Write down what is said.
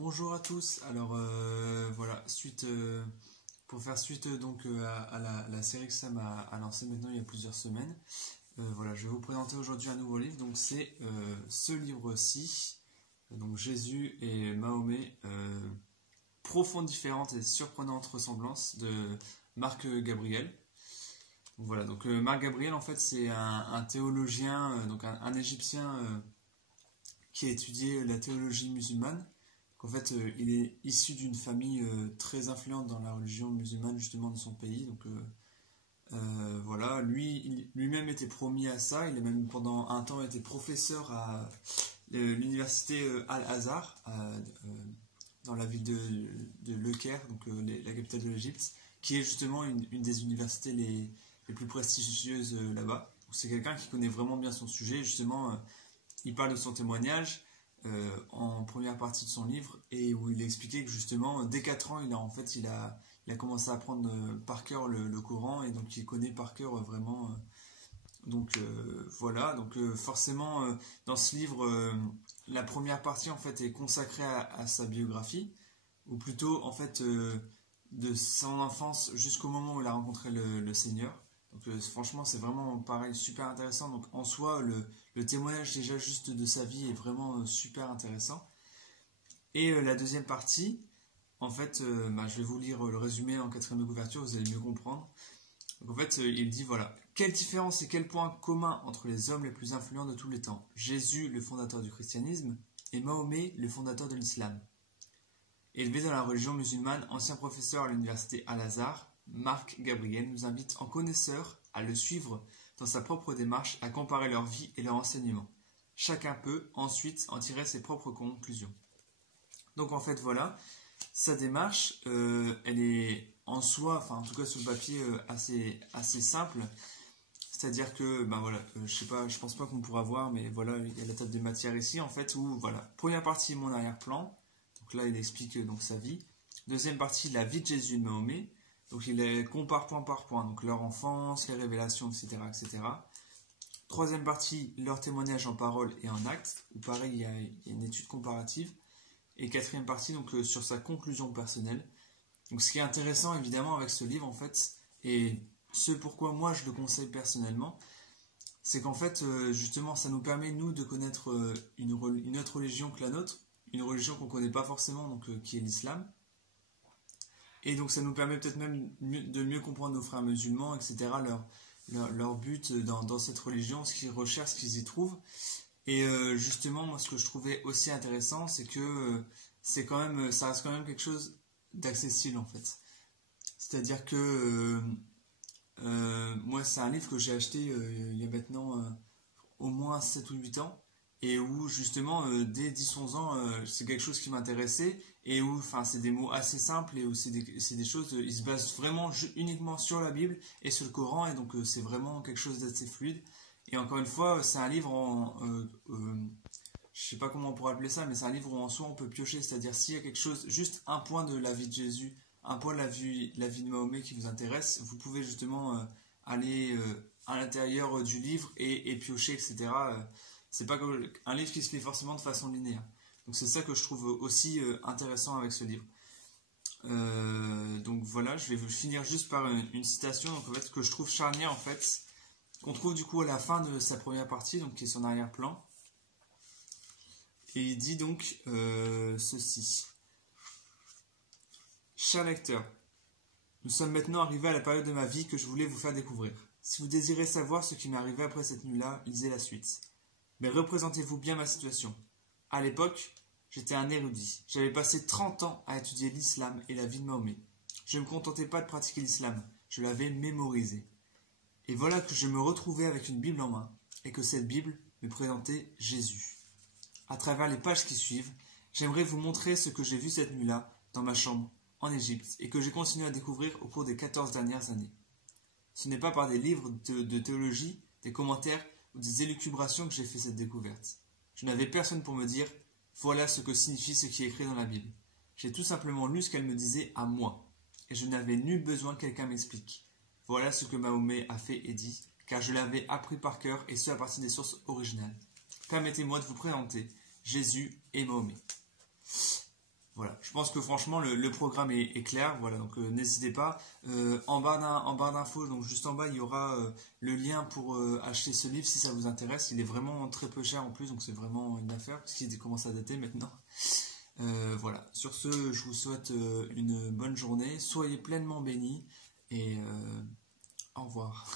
Bonjour à tous. Alors voilà, pour faire suite à la série que Sam a lancée maintenant il y a plusieurs semaines. Voilà, je vais vous présenter aujourd'hui un nouveau livre. Donc c'est ce livre-ci, donc Jésus et Mahomet, profonde différente et surprenante ressemblance de Marc Gabriel. Donc voilà, donc Marc Gabriel en fait c'est un théologien, un Égyptien qui a étudié la théologie musulmane. En fait, il est issu d'une famille très influente dans la religion musulmane justement de son pays. Voilà, lui-même était promis à ça. Il a même pendant un temps été professeur à l'université Al-Azhar dans la ville de Le Caire, la capitale de l'Égypte, qui est justement une des universités les plus prestigieuses là-bas. C'est quelqu'un qui connaît vraiment bien son sujet. Justement, il parle de son témoignage en première partie de son livre et où il expliquait que justement dès 4 ans il a commencé à apprendre par cœur le Coran et donc il connaît par cœur vraiment voilà donc forcément dans ce livre la première partie en fait est consacrée à sa biographie ou plutôt en fait de son enfance jusqu'au moment où il a rencontré le Seigneur. Franchement c'est vraiment pareil super intéressant. Donc en soi le témoignage déjà juste de sa vie est vraiment super intéressant. Et la deuxième partie, en fait, je vais vous lire le résumé en quatrième de couverture, vous allez mieux comprendre. Donc en fait, il dit voilà, quelle différence et quel point commun entre les hommes les plus influents de tous les temps, Jésus, le fondateur du christianisme, et Mahomet, le fondateur de l'islam. Élevé dans la religion musulmane, ancien professeur à l'université Al-Azhar, Marc Gabriel nous invite en connaisseur à le suivre dans sa propre démarche, à comparer leur vie et leur enseignement. Chacun peut ensuite en tirer ses propres conclusions. Donc en fait voilà, sa démarche, elle est en soi, enfin en tout cas sur le papier, assez simple. C'est-à-dire que, je sais pas, je pense pas qu'on pourra voir, mais voilà, il y a la table des matières ici en fait où voilà, première partie mon arrière-plan. Donc là il explique sa vie. Deuxième partie la vie de Jésus et de Mahomet. Donc il les compare point par point, donc leur enfance, les révélations, etc., etc. Troisième partie, leur témoignage en parole et en acte, où pareil, il y a une étude comparative. Et quatrième partie, sur sa conclusion personnelle. Donc ce qui est intéressant évidemment avec ce livre en fait, et ce pourquoi moi je le conseille personnellement, c'est qu'en fait justement ça nous permet nous de connaître une autre religion que la nôtre, une religion qu'on ne connaît pas forcément, qui est l'islam. Et donc ça nous permet peut-être même de mieux comprendre nos frères musulmans, etc., leur but dans cette religion, ce qu'ils recherchent, ce qu'ils y trouvent. Et justement, moi ce que je trouvais aussi intéressant, c'est que ça reste quand même quelque chose d'accessible en fait. C'est-à-dire que moi c'est un livre que j'ai acheté il y a maintenant au moins 7 ou 8 ans et où justement dès 10-11 ans c'est quelque chose qui m'intéressait et où c'est des mots assez simples et où c'est des choses, ils se basent vraiment uniquement sur la Bible et sur le Coran et donc c'est vraiment quelque chose d'assez fluide. Et encore une fois, c'est un livre je sais pas comment on pourrait appeler ça, mais c'est un livre où en soi on peut piocher, c'est-à-dire s'il y a quelque chose, juste un point de la vie de Jésus, un point de la vie de Mahomet qui vous intéresse, vous pouvez justement aller à l'intérieur du livre et piocher, etc. C'est pas un livre qui se lit forcément de façon linéaire. Donc c'est ça que je trouve aussi intéressant avec ce livre. Donc voilà, je vais finir juste par une citation donc, en fait, que je trouve charnière en fait, qu'on trouve du coup à la fin de sa première partie, donc qui est son arrière-plan. Et il dit donc ceci. Cher lecteur, nous sommes maintenant arrivés à la période de ma vie que je voulais vous faire découvrir. Si vous désirez savoir ce qui m'est arrivé après cette nuit-là, lisez la suite. Mais représentez-vous bien ma situation. À l'époque, j'étais un érudit. J'avais passé 30 ans à étudier l'islam et la vie de Mahomet. Je ne me contentais pas de pratiquer l'islam, je l'avais mémorisé. Et voilà que je me retrouvais avec une Bible en main, et que cette Bible me présentait Jésus. À travers les pages qui suivent, j'aimerais vous montrer ce que j'ai vu cette nuit-là dans ma chambre en Égypte et que j'ai continué à découvrir au cours des 14 dernières années. Ce n'est pas par des livres de théologie, des commentaires ou des élucubrations que j'ai fait cette découverte. Je n'avais personne pour me dire « Voilà ce que signifie ce qui est écrit dans la Bible ». J'ai tout simplement lu ce qu'elle me disait à moi, et je n'avais nul besoin que quelqu'un m'explique. Voilà ce que Mahomet a fait et dit, car je l'avais appris par cœur et ce à partir des sources originales. Permettez-moi de vous présenter Jésus et Mahomet. pense que franchement le programme est clair. Voilà, donc n'hésitez pas. En bas d'infos, donc juste en bas, il y aura le lien pour acheter ce livre si ça vous intéresse. Il est vraiment très peu cher en plus, donc c'est vraiment une affaire parce qu'il commence à dater maintenant. Voilà, sur ce, je vous souhaite une bonne journée. Soyez pleinement bénis et au revoir.